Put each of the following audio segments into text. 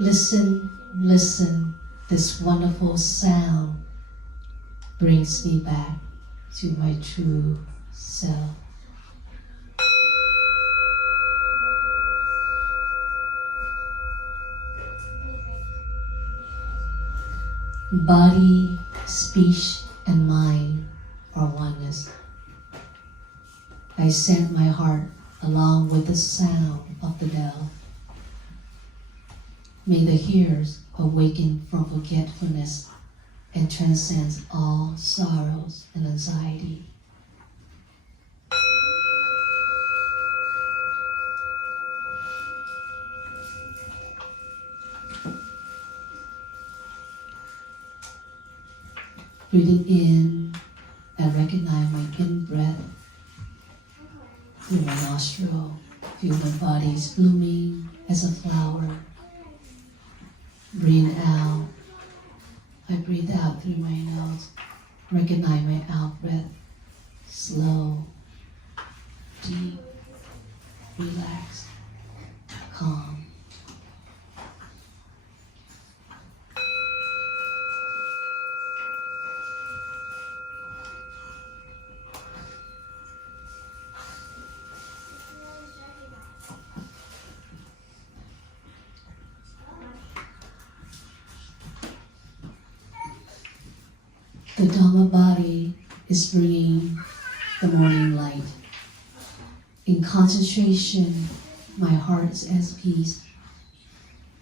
Listen, listen, this wonderful sound brings me back to my true self. Body, speech, and mind are oneness. I send my heart along with the sound of the bell. May the hearers awaken from forgetfulness and transcend all sorrows and anxiety. Breathing in and recognize my in-breath through my nostril. Feel my body's blooming as a flower. Breathe out. I breathe out through my nose. Recognize my out-breath. Slow, deep, relaxed, calm. The Dharma body is bringing the morning light. In concentration, my heart is at peace.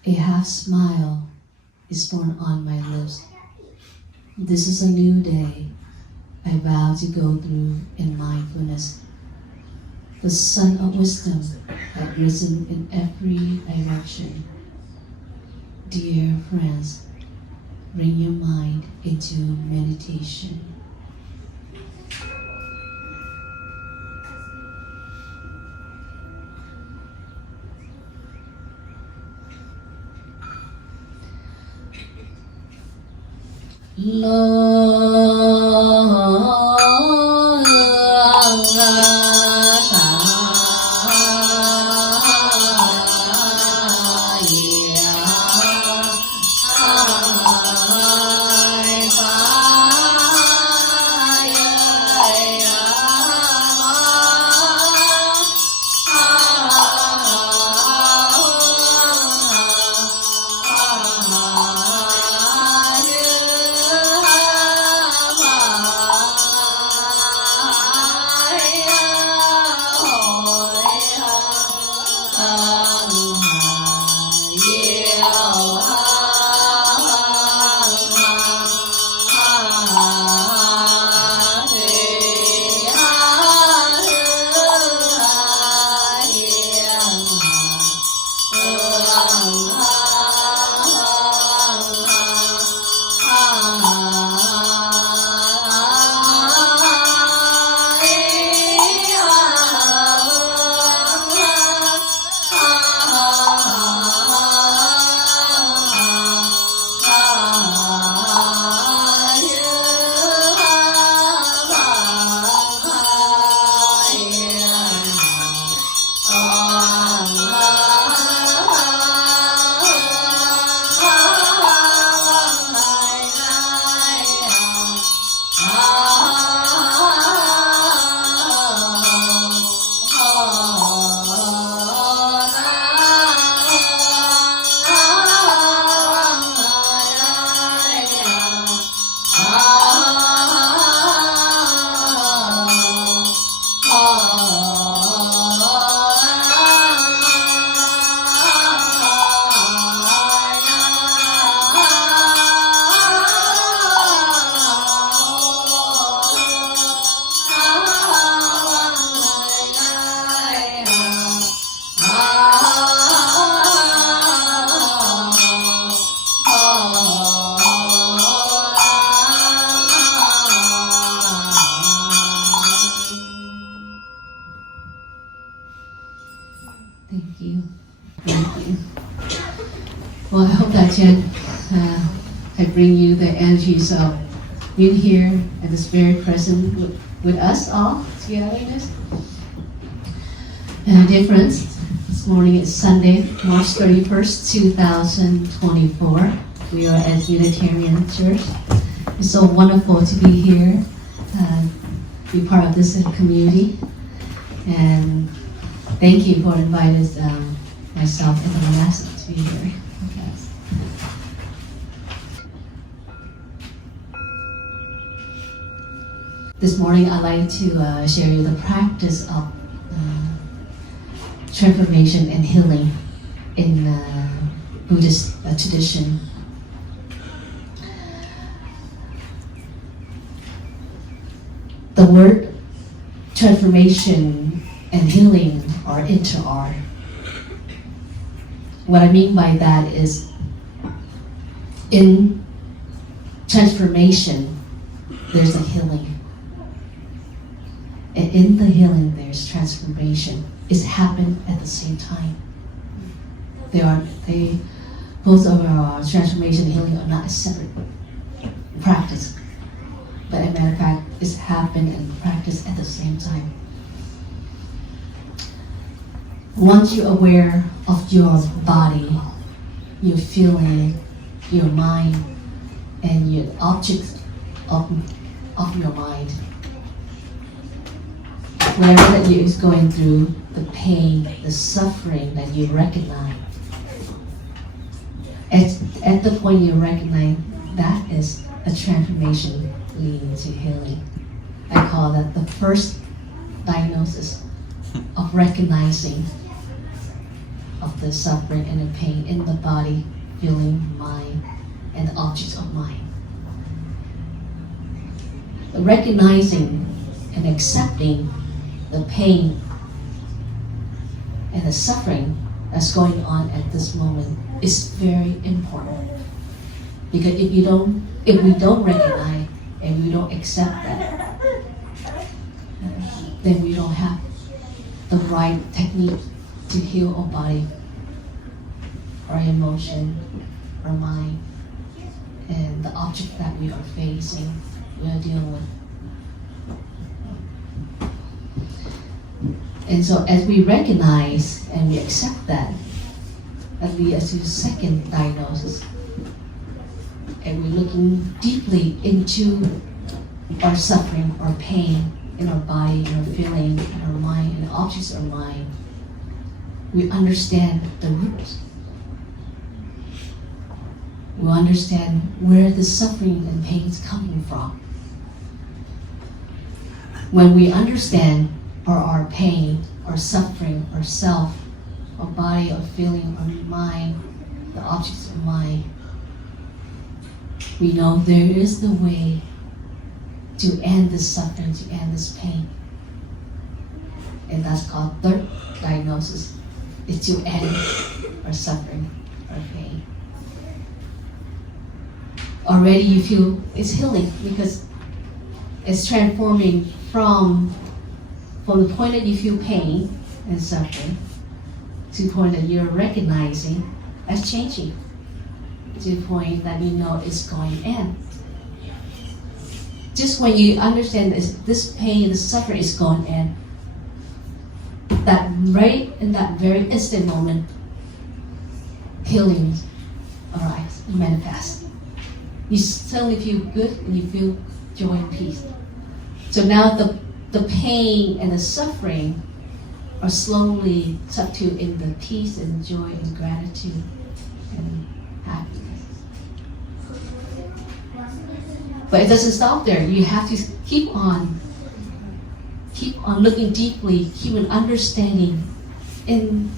A half smile is born on my lips. This is a new day I vow to go through in mindfulness. The sun of wisdom had risen in every direction. Dear friends, bring your mind into meditation. Thank you. Thank you. Well, I hope that Chant, I bring you the energies of being here and the Spirit present with us all together in this. Dear friends, This morning is Sunday, March 31st, 2024. We are at Unitarian Church. It's so wonderful to be here, be part of this community. And thank you for inviting myself and the Master to be here. Yes. This morning I'd like to share you the practice of transformation and healing in Buddhist tradition. The word transformation and healing are inter-art. What I mean by that is, in transformation, there's a healing. And in the healing, there's transformation. It's happened at the same time. Both of our transformation and healing are not a separate practice. But as a matter of fact, it's happened and practiced at the same time. Once you're aware of your body, your feeling, your mind, and your objects of your mind, whatever that you is going through, the pain, the suffering that you recognize, at the point you recognize, that is a transformation leading to healing. I call that the first diagnosis of recognizing of the suffering and the pain in the body, feeling, mind, and the objects of mind. Recognizing and accepting the pain and the suffering that's going on at this moment is very important. Because if we don't recognize and we don't accept that, then we don't have the right technique to heal our body, our emotion, our mind, and the object that we are facing, we are dealing with. And so as we recognize and we accept that leads to the second diagnosis. And we're looking deeply into our suffering, our pain in our body, in our feeling, in our mind, and the objects of our mind. We understand the roots. We understand where the suffering and pain is coming from. When we understand our pain, our suffering, our self, our body, our feeling, our mind, the objects of mind, we know there is the way to end this suffering, to end this pain. And that's called third diagnosis, is to end our suffering, our pain. Already you feel it's healing because it's transforming from the point that you feel pain and suffering to the point that you're recognizing as changing, to the point that you know it's going to end. Just when you understand this pain, this suffering is going to end, that right in that very instant moment, healing arises, manifests. You suddenly feel good and you feel joy and peace. So now the pain and the suffering are slowly substituted in the peace and joy and gratitude and happiness. But it doesn't stop there. You have to keep on looking deeply, keep on understanding in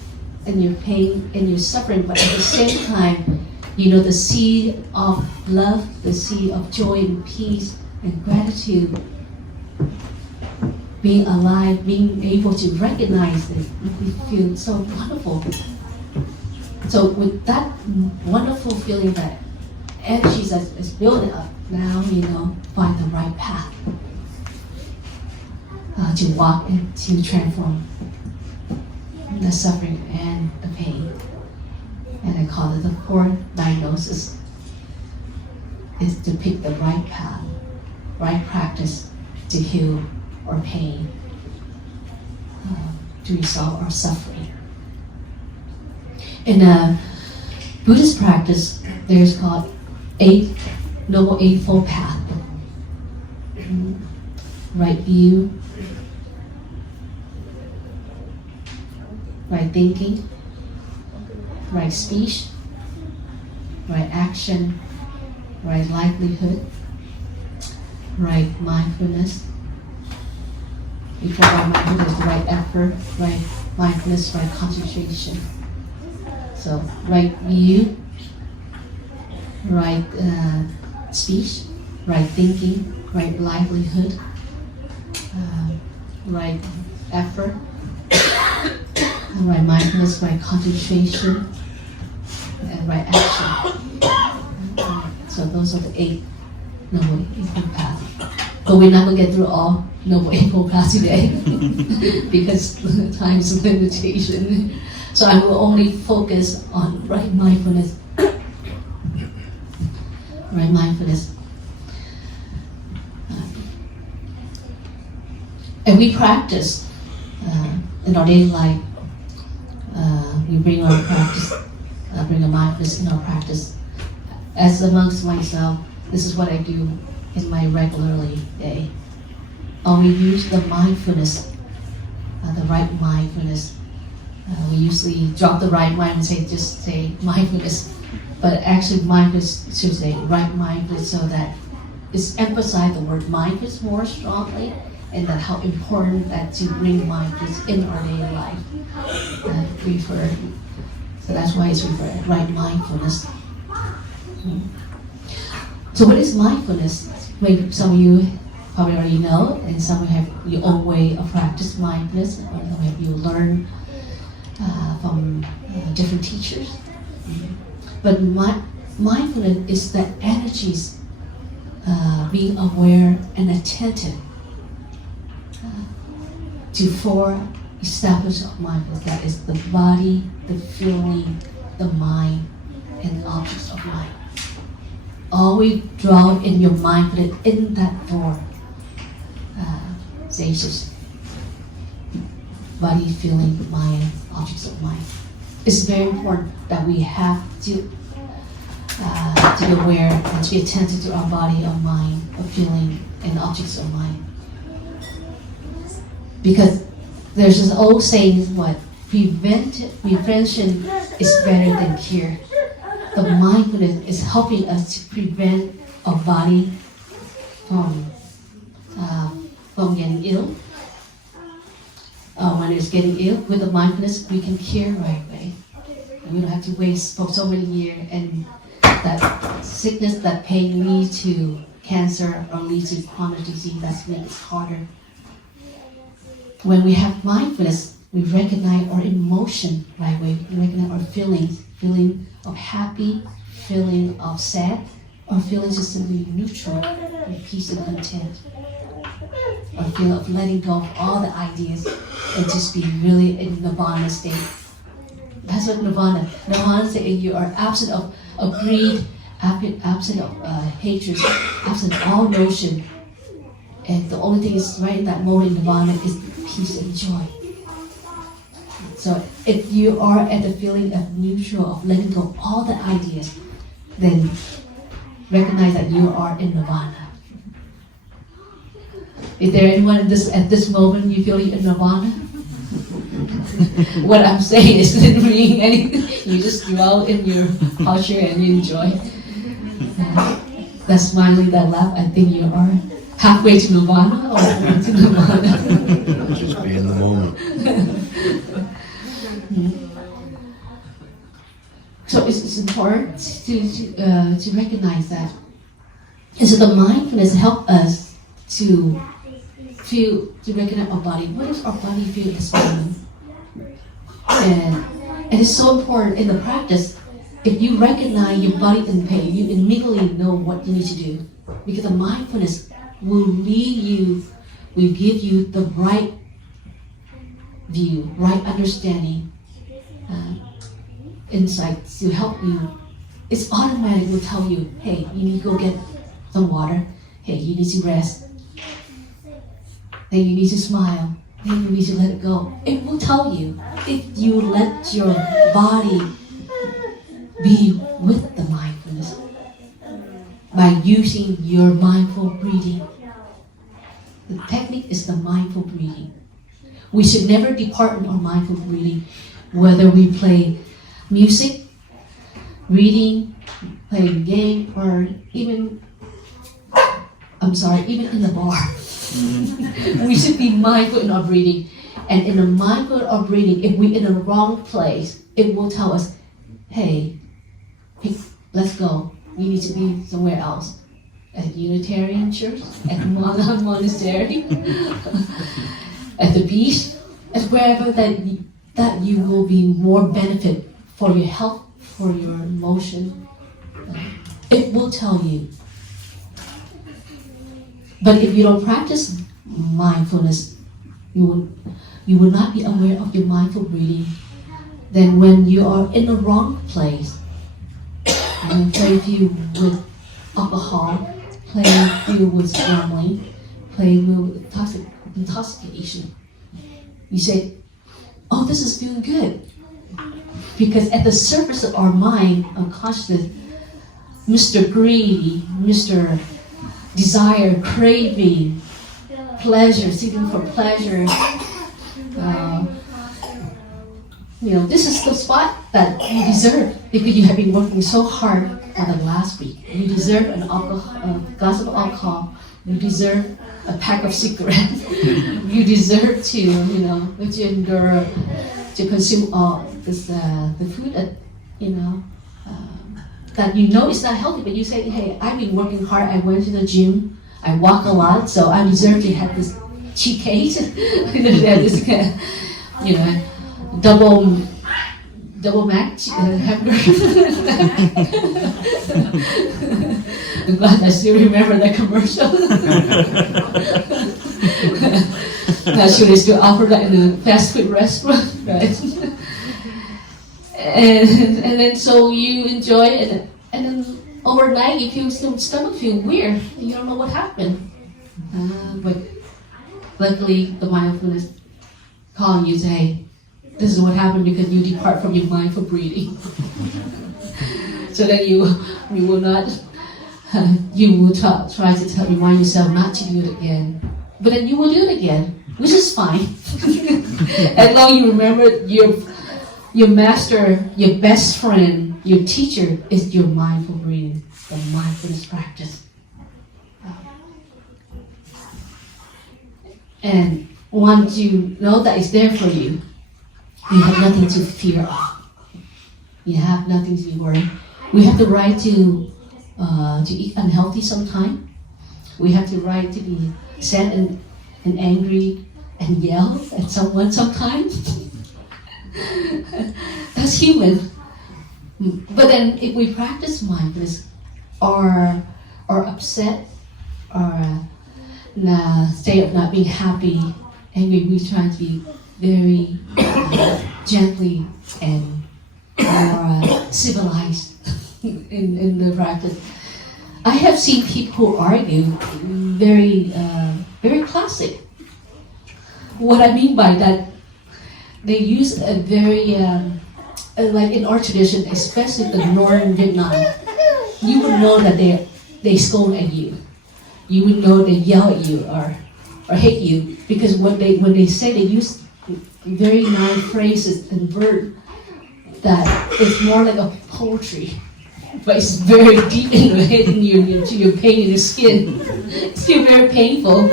your pain and your suffering, but at the same time, you know, the seed of love, the seed of joy and peace and gratitude, being alive, being able to recognize it, we feel so wonderful. So with that wonderful feeling, that energy is building up, now you know, find the right path to walk and to transform the suffering and the pain. And I call it the fourth diagnosis, is to pick the right path, right practice to heal our pain, to resolve our suffering. In a Buddhist practice, there's called Noble Eightfold Path. Right view, right thinking, right speech, right action, right livelihood, right mindfulness. Before right mindfulness, right effort, right mindfulness, right concentration. So right view, right speech, right thinking, right livelihood, right effort, right mindfulness, right concentration, and right action. So those are the 8 Noble Eightfold Paths. But we're not going to get through all Noble Eightfold Paths today because time is a limitation. So I will only focus on right mindfulness. Right mindfulness. And we practice in our daily life. We bring our practice, bring a mindfulness in our practice. As amongst myself, this is what I do in my regularly day. We use the mindfulness, the right mindfulness. We usually drop the right mind and just say mindfulness, but actually mindfulness should say right mindfulness, so that it's emphasize the word mindfulness more strongly, and that how important that to bring mindfulness in our daily life. So that's why it's referred right mindfulness. So what is mindfulness? Maybe some of you probably already know, and some of you have your own way of practice mindfulness, or maybe you learn from different teachers. But mindfulness is the energies being aware and attentive to 4 established mindfulness. That is the body, the feeling, the mind, and the objects of mind. Always draw in your mindfulness in that 4 stages. Body, feeling, mind, objects of mind. It's very important that we have to be aware and to be attentive to our body, our mind, our feeling, and objects of mind. Because there's this old saying, prevention is better than cure. The mindfulness is helping us to prevent our body from getting ill. When it's getting ill, with the mindfulness, we can cure right away. And we don't have to wait for so many years, and that sickness, that pain leads to cancer or leads to chronic disease. That makes it harder. When we have mindfulness, we recognize our emotion right away. We recognize our feelings, feeling of happy, feeling of sad, or feeling just simply neutral, with peace and content. Or feel of letting go of all the ideas and just be really in nirvana state. That's what nirvana. Nirvana state, you are absent of greed, absent of hatred, absent of all notion. And the only thing is right in that moment in nirvana is peace and joy. So if you are at the feeling of neutral, of letting go of all the ideas, then recognize that you are in nirvana. Is there anyone at this moment you feel in nirvana? What I'm saying is not meaning anything. You just dwell in your posture and you enjoy. That smiling, that laugh, I think you are halfway to nirvana or to nirvana. Just be in the moment. So it's important to recognize that. And so the mindfulness helps us to recognize our body. What does our body feel this moment? And it's so important in the practice. If you recognize your body in pain, you immediately know what you need to do. Because the mindfulness will lead you, will give you the right view, right understanding, insight to help you. It's automatic. It will tell you, hey, you need to go get some water. Hey, you need to rest. Then you need to smile. Then you need to let it go. It will tell you if you let your body be with the mindfulness by using your mindful breathing. The technique is the mindful breathing. We should never depart in our mindful breathing, whether we play music, reading, playing a game, or even in the bar. We should be mindful in our breathing. And in the mindful of breathing, if we're in the wrong place, it will tell us, hey, let's go. We need to be somewhere else. At Unitarian church, at monastery, at the beach, at wherever that you will be more benefit for your health, for your emotion. It will tell you. But if you don't practice mindfulness, you will not be aware of your mindful breathing. Then when you are in the wrong place, and play field with alcohol, play field with gambling, play with intoxication, you say, oh, this is feeling good. Because at the surface of our mind, unconscious, Mr. Greedy, Mr. Desire, craving, pleasure, seeking for pleasure, this is the spot that you deserve because you have been working so hard on the last week. You deserve a glass of alcohol. You deserve a pack of cigarettes. You deserve to consume all this the food that that is not healthy. But you say, hey, I've been working hard. I went to the gym. I walk a lot, so I deserve to have this cheat cake. This double mac hamburger. I'm glad I still remember that commercial. Not sure they still offer that in a fast food restaurant, right? and then so you enjoy it, and then overnight you feel stomach feel weird. You don't know what happened, but luckily the mindfulness calling you say, this is what happened because you depart from your mindful breathing. So then you will not, you will try to remind yourself not to do it again. But then you will do it again, which is fine. As long as you remember your master, your best friend, your teacher is your mindful breathing, the mindfulness practice. And once you know that it's there for you, you have nothing to fear of. You have nothing to be worried. We have the right to eat unhealthy sometimes. We have the right to be sad and angry and yell at someone sometimes. That's human. But then if we practice mindfulness or upset or state of not being happy, angry, we try to be very gently and more civilized in the practice. I have seen people who argue very classic. What I mean by that, they use a very, like in our tradition, especially the northern Vietnam, you would know that they scold at you. You would know they yell at you or hate you because when they say, they use very nice phrases and verbs that is more like a poetry, but it's very deep in your head and to your pain in your skin. It's still very painful,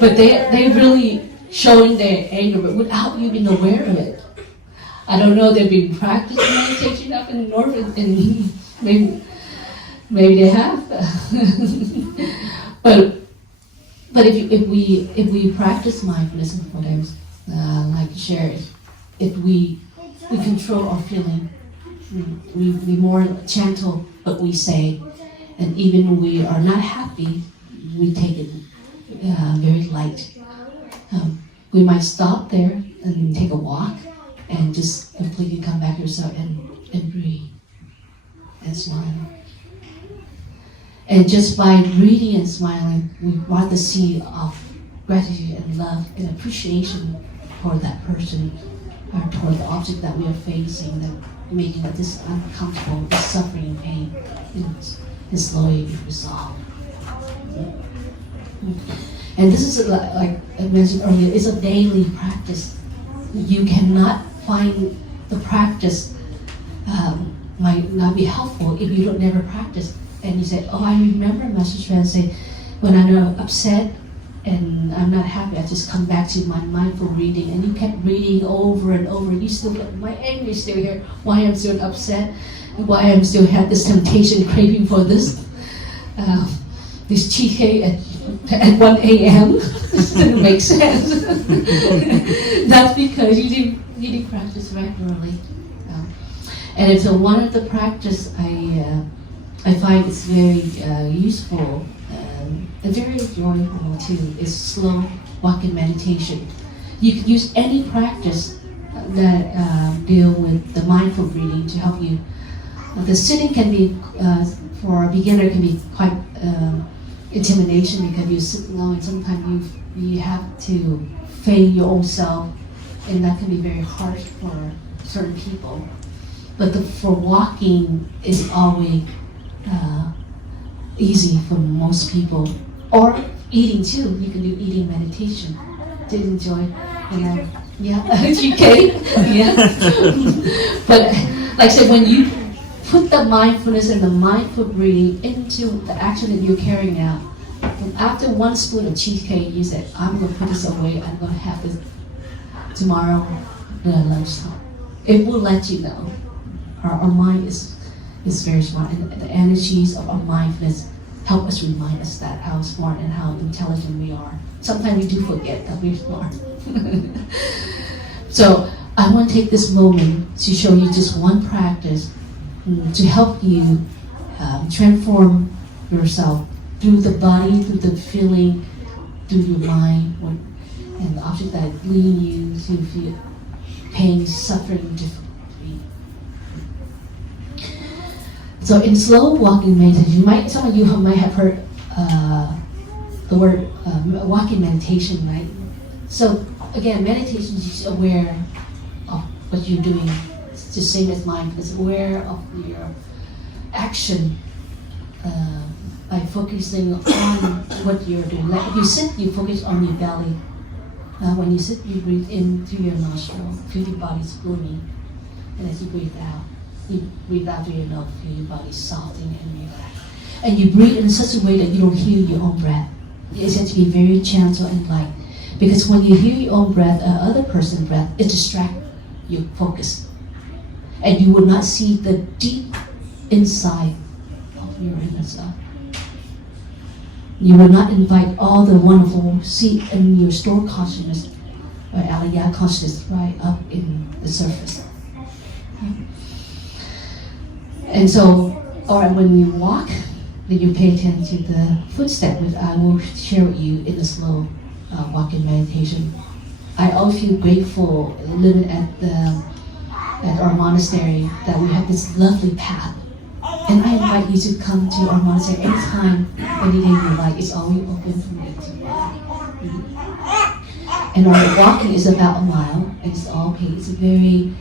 but they really showing their anger, but without you being aware of it. I don't know, they've been practicing meditation up in the north, and maybe they have, but if we practice mindfulness, what I was like to share is, if we control our feeling, we be more gentle what we say, and even when we are not happy, we take it very light. We might stop there and take a walk and just completely come back to yourself and breathe and smile. And just by breathing and smiling, we plant the seed of gratitude and love and appreciation toward that person or toward the object that we are facing, making this uncomfortable, this suffering and pain is slowly resolved. And this is like I mentioned earlier, it's a daily practice. You cannot find the practice might not be helpful if you don't never practice. And you say, oh, I remember Master Tran say, when I'm upset and I'm not happy, I just come back to my mindful reading. And you kept reading over and over. You still get my anger is still here. Why I'm still upset? Why I'm still have this temptation, craving for this cheesecake at 1 a.m. This didn't make sense. That's because you didn't practice regularly. And it's one of the practice I find is very useful and very enjoyable too, is slow walking meditation. You can use any practice that deal with the mindful breathing to help you. The sitting can be, for a beginner, can be quite intimidation because you sit long and sometimes you have to fade your own self, and that can be very harsh for certain people. But for walking is always easy for most people. Or eating too. You can do eating meditation. Did enjoy, yeah, okay, yeah. But like I said, when you put the mindfulness and the mindful breathing into the action that you're carrying out, after one spoon of cheesecake, you said, I'm going to put this away. I'm going to have this tomorrow at lunchtime. It will let you know. Our mind is very smart, and the energies of our mindfulness help us remind us that how smart and how intelligent we are. Sometimes we do forget that we're smart. So I want to take this moment to show you just one practice to help you transform yourself through the body, through the feeling, through your mind, and the object that lead you to feel pain, suffering, difficulty. So in slow walking meditation, some of you might have heard the word walking meditation, right? So again, meditation is just aware of what you're doing. It's the same as mindfulness, aware of your action by focusing on what you're doing. Like if you sit, you focus on your belly. When you sit, you breathe in through your nostril, feel your body's blooming, and as you breathe out, you breathe out through your nose, feel your body softening and relaxed. And you breathe in such a way that you don't hear your own breath. It's have to be very gentle and light. Because when you hear your own breath, other person's breath, it distracts your focus. And you will not see the deep inside of your inner self. You will not invite all the wonderful seed in your stored consciousness, or aliyah consciousness, right up in the surface. And so, or when you walk, then you pay attention to the footstep, which I will share with you in the slow walking meditation. I always feel grateful living at our monastery that we have this lovely path. And I invite you to come to our monastery anytime, any day you like. It's always open from 8 to 1. And our walking is about a mile, and it's all paid. It's a very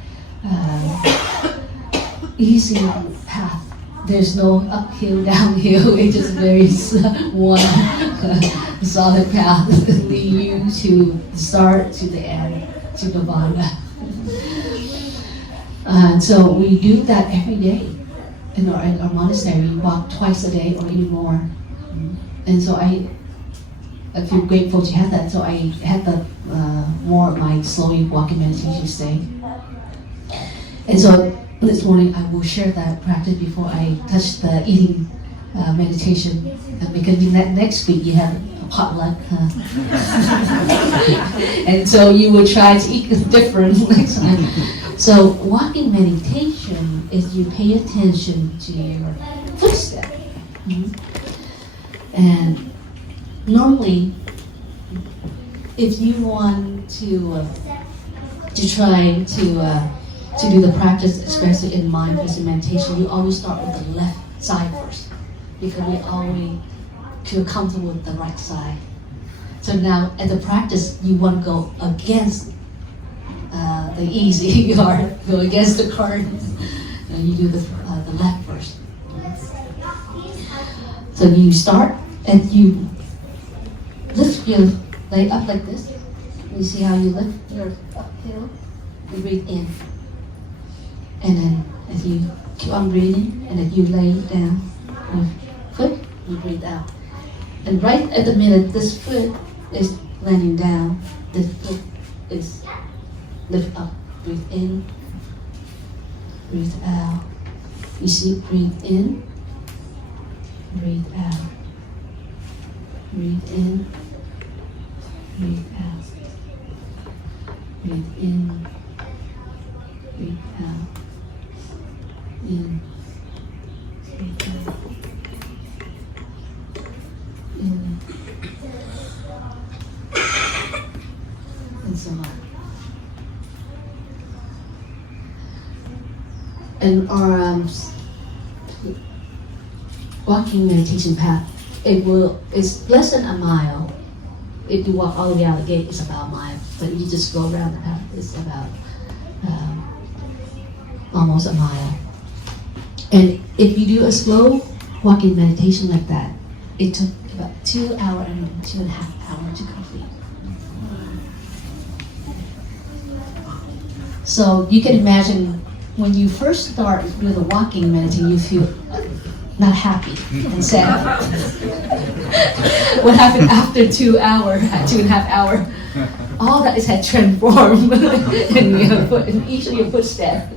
easy path. There's no uphill, downhill. It's just very one solid path that lead you to the start, to the end, to Nirvana. So we do that every day. In our monastery, we walk twice a day or even more. And so I feel grateful to have that. So I had the more of my slowly walking meditation stay. And so this morning I will share that practice before I touch the eating meditation, because next week you have a potluck. And so you will try to eat different next time. So walking meditation is you pay attention to your footstep. And normally, if you want to try to do the practice, especially in mindfulness and meditation, you always start with the left side first, because we always feel comfortable with the right side. So now, at the practice, you want to go against the easy, you are go against the current, you do the left first. So you start and you lift your leg up like this. You see how you lift your uphill? You breathe in. And then as you keep on breathing, and then you lay down your foot, you breathe out. And right at the minute this foot is landing down, this foot is lift up. Breathe in, breathe out. You see, breathe in, breathe out. Breathe in, breathe out. Breathe in, breathe out. In, breathe out. In, and so on. And our walking meditation path, it's less than a mile. If you walk all the way out the gate, it's about a mile. But you just go around the path, it's about almost a mile. And if you do a slow walking meditation like that, it took about 2 hours and 2.5 hours to complete. So you can imagine when you first start with a walking meditation, you feel not happy and sad. What happened after 2 hours, 2.5 hours? All that is had transformed in each of your footsteps.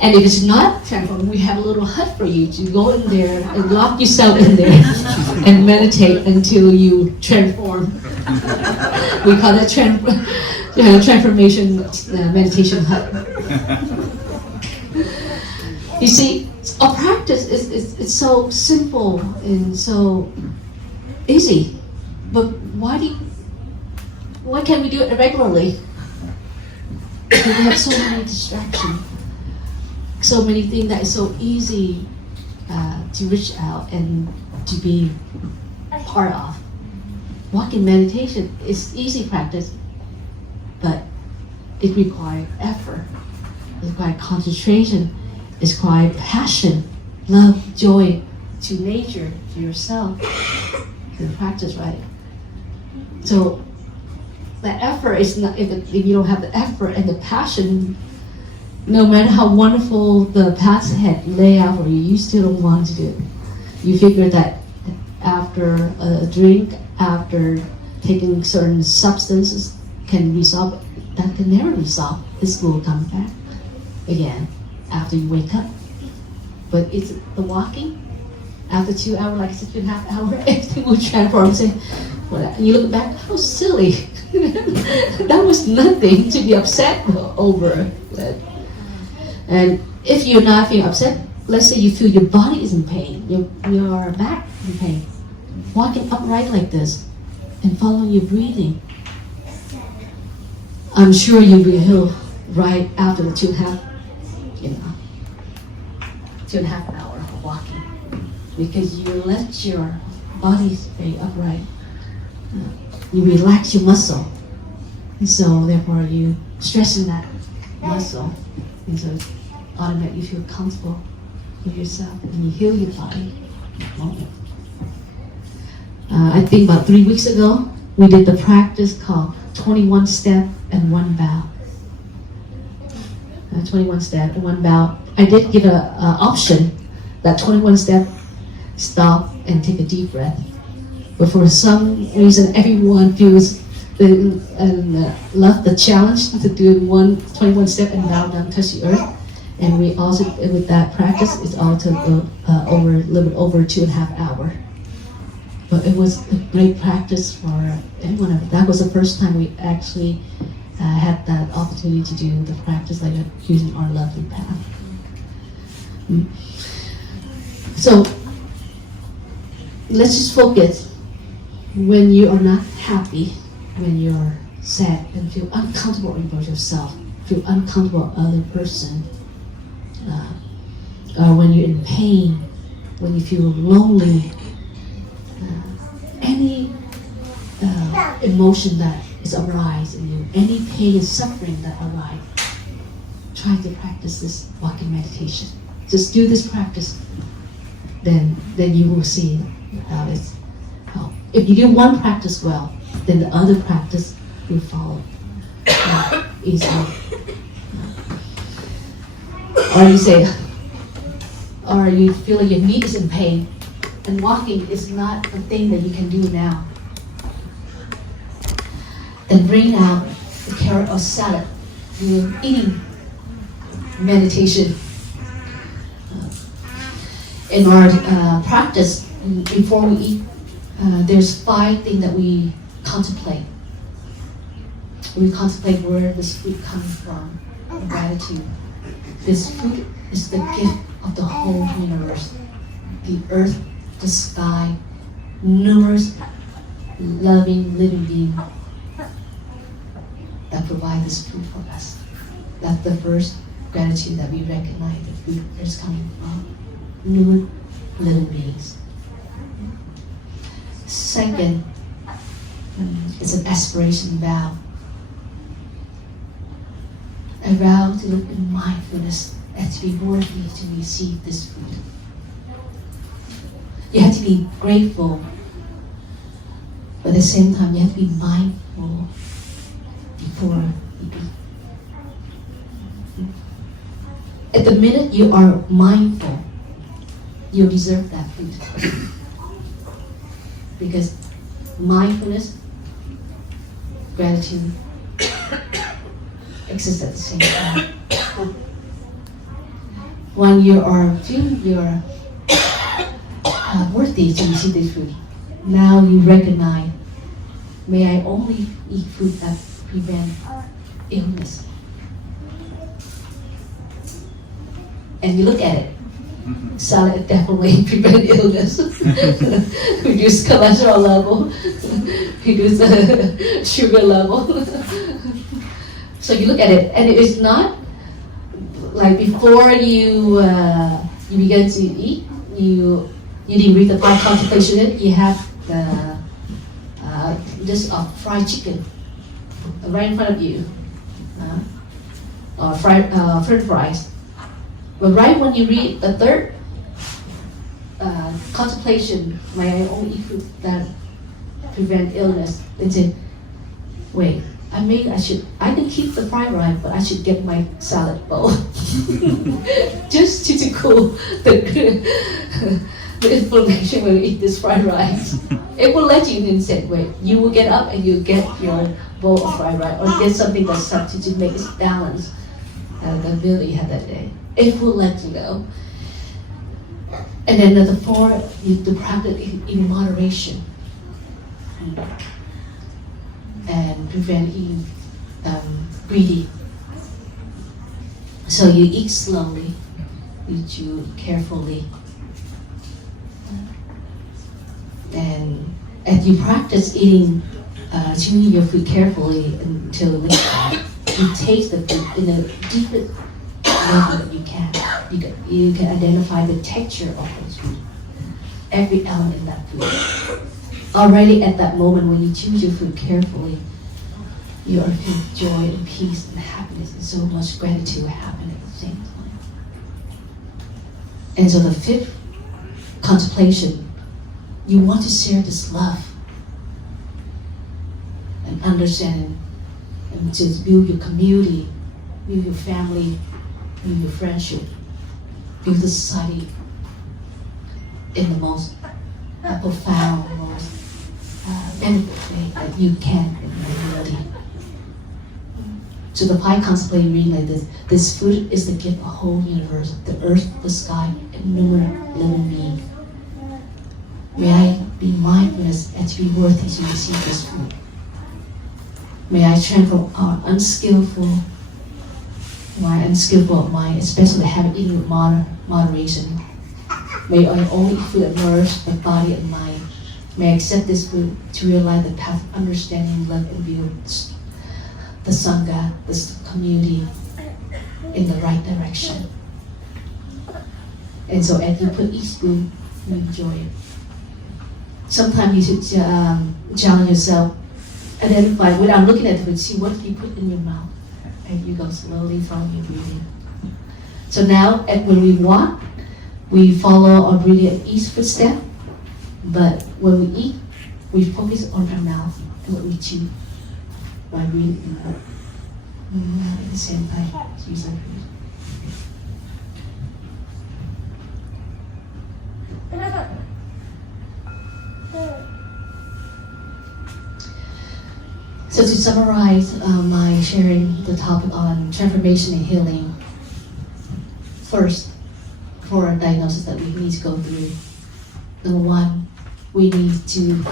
And if it's not transformed, we have a little hut for you to go in there and lock yourself in there and meditate until you transform. We call that transformation meditation hut. You see, our practice is so simple and so easy, but why can't we do it regularly? Because we have so many distractions, so many things that is so easy to reach out and to be part of. Walking meditation is easy practice, but it requires effort, it requires concentration, it requires passion, love, joy to nature, to yourself, to practice right. So the effort is not, if you don't have the effort and the passion, no matter how wonderful the path had laid out for you, you still don't want to do it. You figure that after a drink, after taking certain substances can resolve, that can never resolve. This will come back again after you wake up. But it's the walking, after 2 hours, like 6.5 hours, everything will transform. And you look back, how silly. That was nothing to be upset over. And if you're not feeling upset, let's say you feel your body is in pain, your back in pain, walking upright like this and following your breathing, I'm sure you will heal right after the 2.5 hours of walking, because you let your body stay upright. You relax your muscle, and so therefore you stress in that muscle, and so automatically you feel comfortable with yourself, and you heal your body. I think about 3 weeks ago, we did the practice called 21 step and 1 bow. 21 step and 1 bow. I did give an option that 21 step, stop and take a deep breath. But for some reason, everyone feels love the challenge to do 21 step and bow down, touch the earth. And we also, with that practice, it's all took a little bit over 2.5 hours. But it was a great practice for everyone. That was the first time we actually had that opportunity to do the practice like using our lovely path. So let's just focus. When you are not happy, when you're sad and feel uncomfortable about yourself, feel uncomfortable with other person, when you're in pain, when you feel lonely, any emotion that is arise in you, any pain and suffering that arise, try to practice this walking meditation. Just do this practice. Then you will see how it's how. If you do one practice well, then the other practice will follow easily. Or you say, or you feel your knee is in pain, and walking is not a thing that you can do now. Then bring out the carrot or salad. You're eating meditation. In our practice, before we eat, there's 5 things that we contemplate. We contemplate where this food comes from, gratitude. This food is the gift of the whole universe. The earth, the sky, numerous loving living beings that provide this food for us. That's the first gratitude that we recognize the food is coming from new living beings. Second, it's an aspiration vow. A vow to live in mindfulness and to be worthy to receive this food. You have to be grateful, but at the same time you have to be mindful before you eat. At the minute you are mindful, you deserve that food. Because mindfulness, gratitude exist at the same time. When you are feeling you're worthy to receive this food, now you recognize, may I only eat food that prevent illness. And you look at it, salad definitely prevent illness. Reduce cholesterol level, reduce sugar level. So you look at it, and it is not like before you begin to eat, you didn't read the 5 contemplation. You have the just a fried chicken right in front of you, or French fries. But right when you read the 3rd contemplation, may I only eat food that prevent illness, then say, wait, I can keep the fried rice, but I should get my salad bowl. Just to cool the inflammation when you eat this fried rice. It will let you in say, wait, you will get up and you get your bowl of fried rice, or get something that's substitute to make it balance the meal that you had that day. It will let you know. And then the 4th, you to practice in moderation. And prevent eating greedy. So you eat slowly, you chew carefully. And as you practice eating, chewing your food carefully until you taste the food in a deeper level that you can. You can identify the texture of the food, every element in that food. Already at that moment when you choose your food carefully, you are filled with joy and peace and happiness, and so much gratitude will happen at the same time. And so the 5th contemplation, you want to share this love and understanding, and to build your community, build your family, build your friendship, build the society in the most profound, most benefit way that you can in reality. So the 5 contemplating reading like this: this food is the gift of the whole universe, the earth, the sky, and numerous living beings. May I be mindfulness and to be worthy to receive this food. May I transform our unskillful mind, especially having eaten with moderation. May I only eat food that nourishes the body and mind. May I accept this food to realize the path of understanding, love, and build the Sangha, this community, in the right direction. And so as you put each spoon, you enjoy it. Sometimes you should challenge yourself, identify, without looking at the food, see what you put in your mouth. And you go slowly following your breathing. So now, when we walk, we follow our breathing at each footstep. But when we eat, we focus on our mouth and what we chew by breathing out. At the same time, use our breath. So to summarize my sharing the topic on transformation and healing, first, for a diagnosis that we need to go through, number one, we need to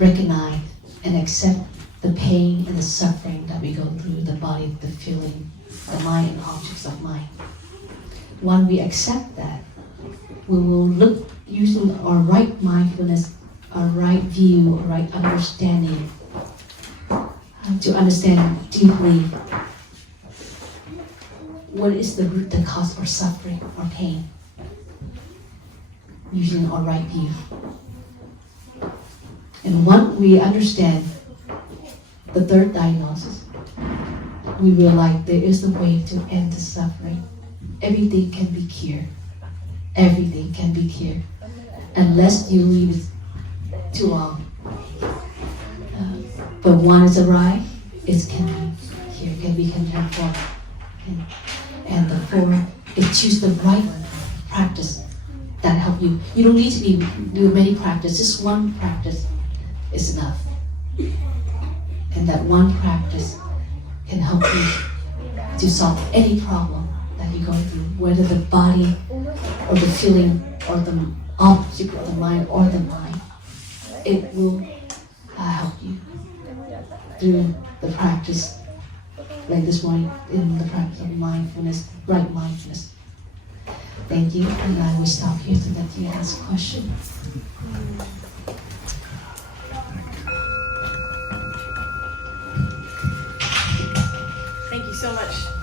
recognize and accept the pain and the suffering that we go through, the body, the feeling, the mind, and objects of mind. When we accept that, we will look using our right mindfulness, our right view, our right understanding, to understand deeply what is the root that causes our suffering or pain, using our right view. And once we understand the third diagnosis, we realize there is a way to end the suffering. Everything can be cured. Everything can be cured. Unless you leave it too long. But once it's arrived, it can be cured, can be transformed. And therefore, it choose the right practice that help you. You don't need to do many practices. Just one practice is enough. And that one practice can help you to solve any problem that you go through, whether the body or the feeling or the object of the mind or the mind. It will help you through the practice, like this morning, in the practice of mindfulness, right mindfulness. Thank you, and I will stop here so that you ask questions. Thank you so much.